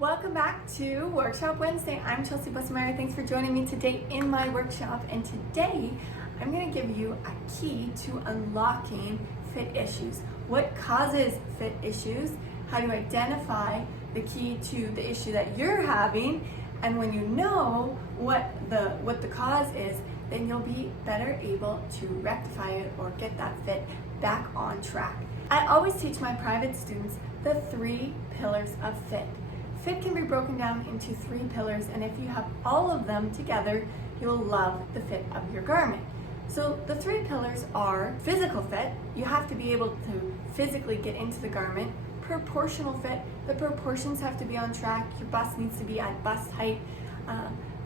Welcome back to Workshop Wednesday. I'm Chelsea Busmeyer. Thanks for joining me today in my workshop. And today I'm going to give you a key to unlocking fit issues. What causes fit issues? How to identify the key to the issue that you're having. And when you know what the cause is, then you'll be better able to rectify it or get that fit back on track. I always teach my private students the 3 pillars of fit. Fit can be broken down into 3 pillars, and if you have all of them together, you'll love the fit of your garment. So the 3 pillars are physical fit. You have to be able to physically get into the garment. Proportional fit, the proportions have to be on track. Your bust needs to be at bust height.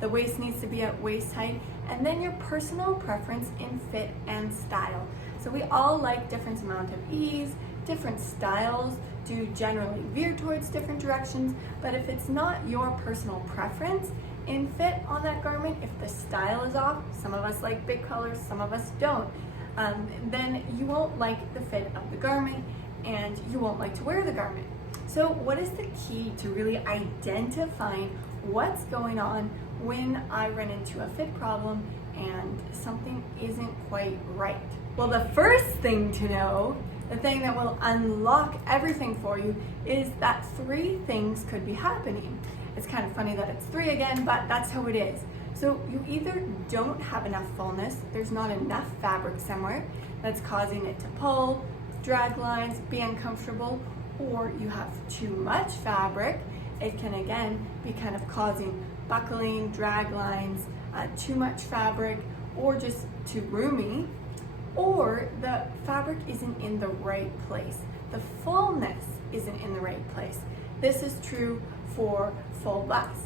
The waist needs to be at waist height. And then your personal preference in fit and style. So we all like different amount of ease, different styles do generally veer towards different directions, but if it's not your personal preference in fit on that garment, if the style is off, some of us like big colors, some of us don't, then you won't like the fit of the garment and you won't like to wear the garment. So what is the key to really identifying what's going on when I run into a fit problem and something isn't quite right? Well, the first thing to know, the thing that will unlock everything for you, is that 3 things could be happening. It's kind of funny that it's 3 again, but that's how it is. So you either don't have enough fullness, there's not enough fabric somewhere that's causing it to pull, drag lines, be uncomfortable, or you have too much fabric. It can again be kind of causing buckling, drag lines, too much fabric, or just too roomy. Or the fabric isn't in the right place. The fullness isn't in the right place. This is true for full bust.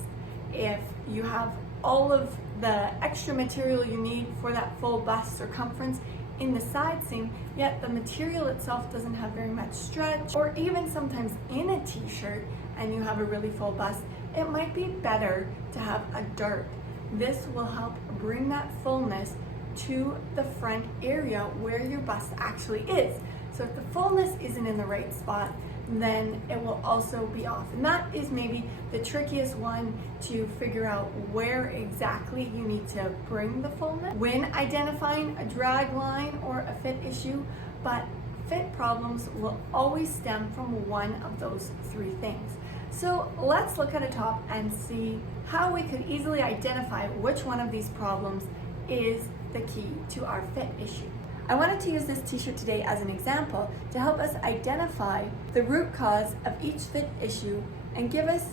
If you have all of the extra material you need for that full bust circumference in the side seam, yet the material itself doesn't have very much stretch, or even sometimes in a t-shirt and you have a really full bust, it might be better to have a dart. This will help bring that fullness to the front area where your bust actually is. So if the fullness isn't in the right spot, then it will also be off. And that is maybe the trickiest one to figure out where exactly you need to bring the fullness when identifying a drag line or a fit issue. But fit problems will always stem from one of those 3 things. So let's look at a top and see how we could easily identify which one of these problems is the key to our fit issue. I wanted to use this t-shirt today as an example to help us identify the root cause of each fit issue and give us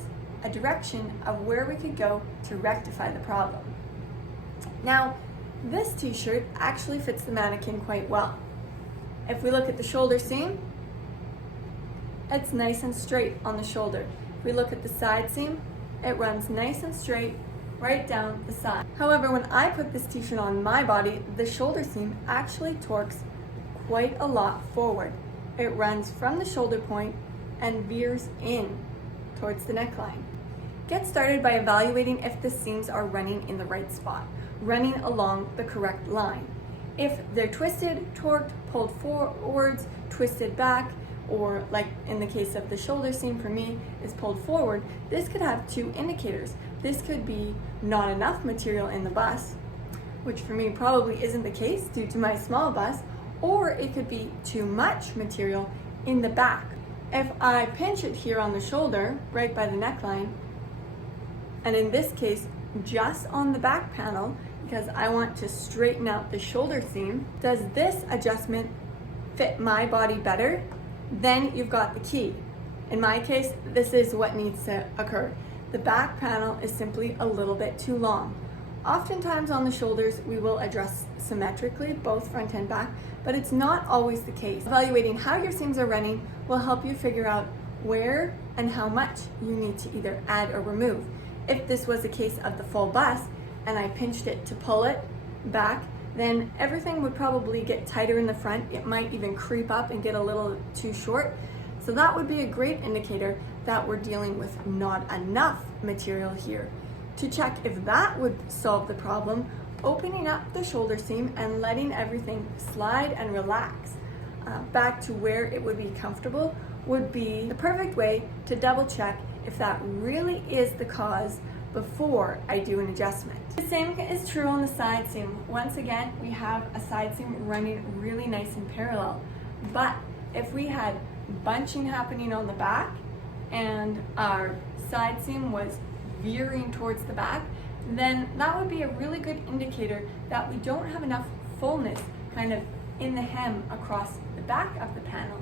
a direction of where we could go to rectify the problem. Now, this t-shirt actually fits the mannequin quite well. If we look at the shoulder seam, it's nice and straight on the shoulder. If we look at the side seam, it runs nice and straight right down the side. However, when I put this t-shirt on my body, the shoulder seam actually torques quite a lot forward. It runs from the shoulder point and veers in towards the neckline. Get started by evaluating if the seams are running in the right spot, running along the correct line. If they're twisted, torqued, pulled forwards, twisted back, or like in the case of the shoulder seam for me is pulled forward, this could have 2 indicators. This could be not enough material in the bust, which for me probably isn't the case due to my small bust, or it could be too much material in the back. If I pinch it here on the shoulder, right by the neckline, and in this case, just on the back panel, because I want to straighten out the shoulder seam, does this adjustment fit my body better? Then you've got the key. In my case, this is what needs to occur. The back panel is simply a little bit too long. Oftentimes on the shoulders, we will adjust symmetrically, both front and back, but it's not always the case. Evaluating how your seams are running will help you figure out where and how much you need to either add or remove. If this was a case of the full bust and I pinched it to pull it back, then everything would probably get tighter in the front. It might even creep up and get a little too short. So that would be a great indicator that we're dealing with not enough material here. To check if that would solve the problem, opening up the shoulder seam and letting everything slide and relax back to where it would be comfortable would be the perfect way to double check if that really is the cause before I do an adjustment. The same is true on the side seam. Once again, we have a side seam running really nice and parallel. But if we had bunching happening on the back and our side seam was veering towards the back, then that would be a really good indicator that we don't have enough fullness kind of in the hem across the back of the panel.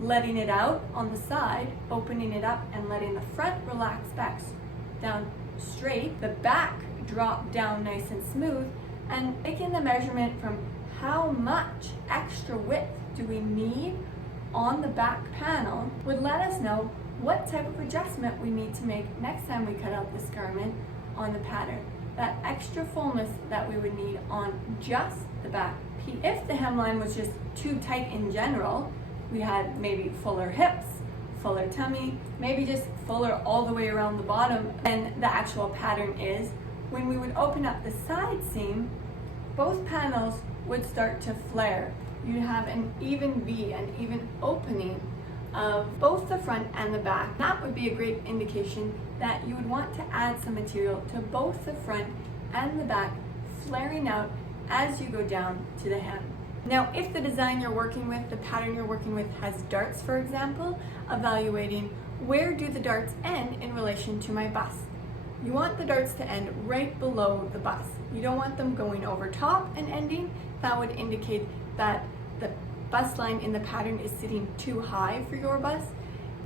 Letting it out on the side, opening it up and letting the front relax back down straight, the back drop down nice and smooth, and taking the measurement from how much extra width do we need on the back panel would let us know what type of adjustment we need to make next time we cut out this garment on the pattern. That extra fullness that we would need on just the back piece. If the hemline was just too tight in general, we had maybe fuller hips, fuller tummy, maybe just fuller all the way around the bottom than the actual pattern is. When we would open up the side seam, both panels would start to flare. You'd have an even V, an even opening of both the front and the back. That would be a great indication that you would want to add some material to both the front and the back, flaring out as you go down to the hem. Now, if the design you're working with, the pattern you're working with has darts, for example, evaluating where do the darts end in relation to my bust. You want the darts to end right below the bust. You don't want them going over top and ending. That would indicate that the bust line in the pattern is sitting too high for your bust.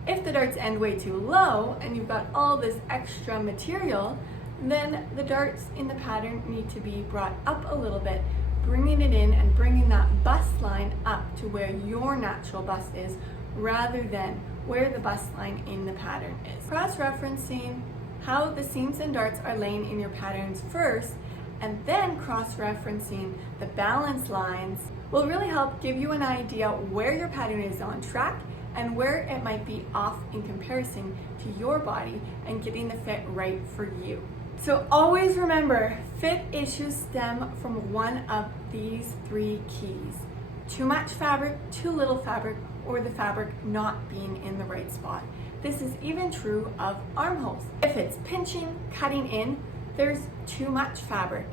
If the darts end way too low and you've got all this extra material, then the darts in the pattern need to be brought up a little bit, bringing it in and bringing that bust line up to where your natural bust is rather than where the bust line in the pattern is. Cross-referencing how the seams and darts are laying in your patterns first and then cross-referencing the balance lines will really help give you an idea where your pattern is on track and where it might be off in comparison to your body and getting the fit right for you. So always remember, fit issues stem from one of these three keys: too much fabric, too little fabric, or the fabric not being in the right spot. This is even true of armholes. If it's pinching, cutting in, there's too much fabric.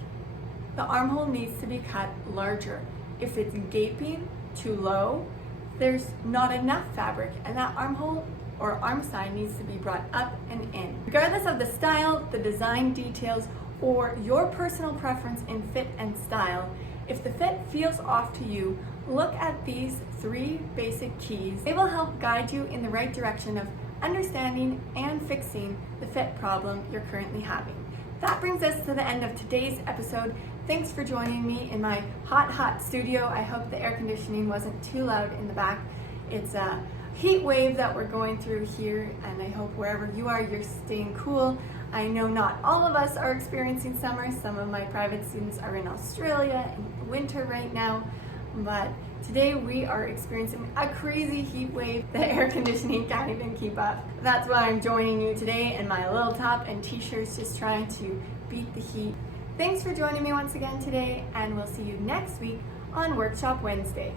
The armhole needs to be cut larger. If it's gaping too low, there's not enough fabric, and that armhole or arm side needs to be brought up and in. Regardless of the style, the design details, or your personal preference in fit and style, if the fit feels off to you, look at these three basic keys. They will help guide you in the right direction of understanding and fixing the fit problem you're currently having. That brings us to the end of today's episode. Thanks for joining me in my hot studio. I hope the air conditioning wasn't too loud in the back. It's a heat wave that we're going through here, and I hope wherever you are, you're staying cool. I know not all of us are experiencing summer. Some of my private students are in Australia in winter right now, but today we are experiencing a crazy heat wave. The air conditioning can't even keep up. That's why I'm joining you today in my little top and t-shirts, just trying to beat the heat. Thanks for joining me once again today, and we'll see you next week on Workshop Wednesday.